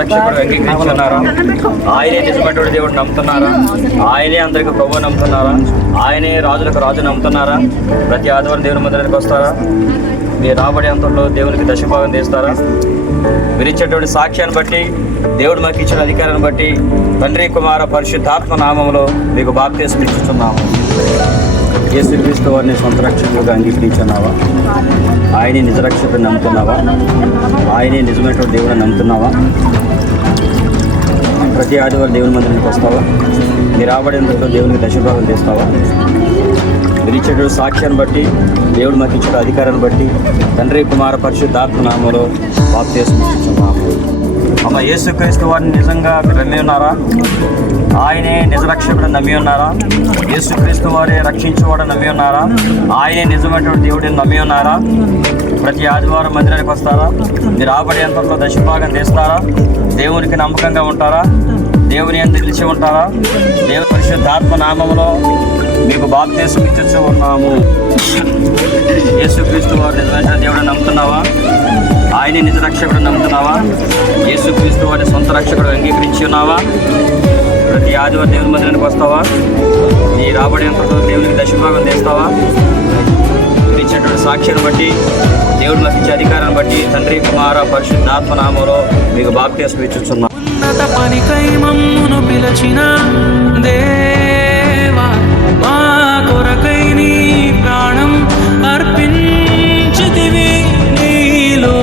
రక్షకుడు అంగీకరించున్నారా? ఆయనే నిజమైనటువంటి దేవుడు నమ్ముతున్నారా? ఆయనే అందరికి ప్రభు నమ్ముతున్నారా? ఆయనే రాజులకు రాజు నమ్ముతున్నారా? ప్రతి ఆదివారం దేవుని మందిరానికి వస్తారా? మీ రాబడి అంతంలో దేవునికి దశభాగం తీస్తారా? మీరు ఇచ్చేటువంటి సాక్ష్యాన్ని బట్టి, దేవుడు మాకు ఇచ్చిన అధికారాన్ని బట్టి తండ్రి కుమార పరిశుద్ధాత్మ నామములో మీకు బాప్తిస్మం ఇస్తున్నాము. యేసుక్రీస్తు వారిని సొంత రక్షకుడిగా అంగీకరించున్నావా? ఆయనే నిజ రక్షకుడిని నమ్ముతున్నావా? ఆయనే నిజమైనటువంటి దేవుడిని నమ్ముతున్నావా? ప్రతి ఆదివారం దేవుని మందిరానికి వస్తావా? మీరు రాబడేందుకు దేవునికి దశభాగం చేస్తావా? మీరు ఇచ్చేటువంటి సాక్ష్యాన్ని బట్టి, దేవుడు మాకు ఇచ్చిన అధికారాన్ని బట్టి తండ్రి కుమార పరిశుద్ధాత్మ నామములో బాప్తిస్మం ఇస్తున్నాము. అమ్మ, యేసుక్రీస్తు వారిని నిజంగా నమ్మి ఉన్నారా? ఆయనే నిజ రక్షకుడు నమ్మి ఉన్నారా? యేసుక్రీస్తు వారే రక్షించేవాడు నమ్మి ఉన్నారా? ఆయనే నిజమైనటువంటి దేవుడిని నమ్మి ఉన్నారా? ప్రతి ఆదివారం మందిరానికి వస్తారా? మీరు రాబడి యంత్రంలో దశభాగం తీస్తారా? దేవునికి నమ్మకంగా ఉంటారా? దేవుని యందు నిలిచి ఉంటారా? దేవుని పరిశుద్ధాత్మ నామములో మీకు బాప్తిస్మం ఇచ్చుచూ ఉన్నాము. యేసుక్రీస్తు వారు నిజమైన దేవుడు నమ్ముతున్నావా? ఆయనే నిజ రక్షకుడు నమ్ముతున్నావా? యేసుక్రీస్తు వారిని సొంత రక్షకుడు అంగీకరించి ఉన్నావా? ప్రతి ఆదివారం దేవుని మందిరానికి వస్తావా? ఈ రాబడి అంతలో దేవునికి దశభాగం చేస్తావా? ఇచ్చేటువంటి సాక్ష్యాన్ని బట్టి, దేవుడు మాకు ఇచ్చే అధికారాన్ని బట్టి తండ్రి కుమార పరిశుద్ధాత్మ నామములో మీకు బాప్తిస్మం ఇచ్చుచున్నాం. ఉన్నత పనికై మమ్మును పిలచిన దేవా, మా కొరకై నీ ప్రాణం అర్పించితివి. నీలో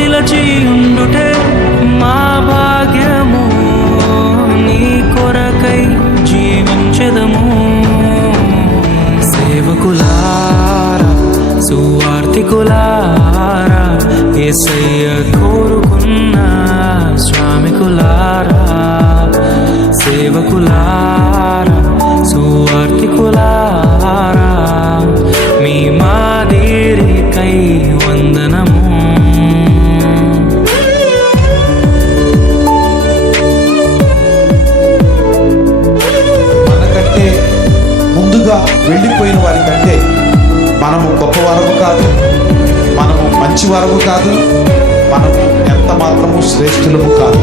నిలచి ఉండుటే మా భాగ్యము, నీ కొరకై జీవించెదము. సేవకులారా, సువార్తికులారా, యేసయ్య కోరుకున్న శ్రామికులారా, సేవకులారా, సువార్తికులారా, మీ మాదిరికై వందనము. మనకంటే ముందుగా వెళ్ళిపోయిన వారి కంటే మనము గొప్పవారము కాదు, మనము మంచివారము కాదు, మనము ఎంత మాత్రము శ్రేష్ఠులము కాదు.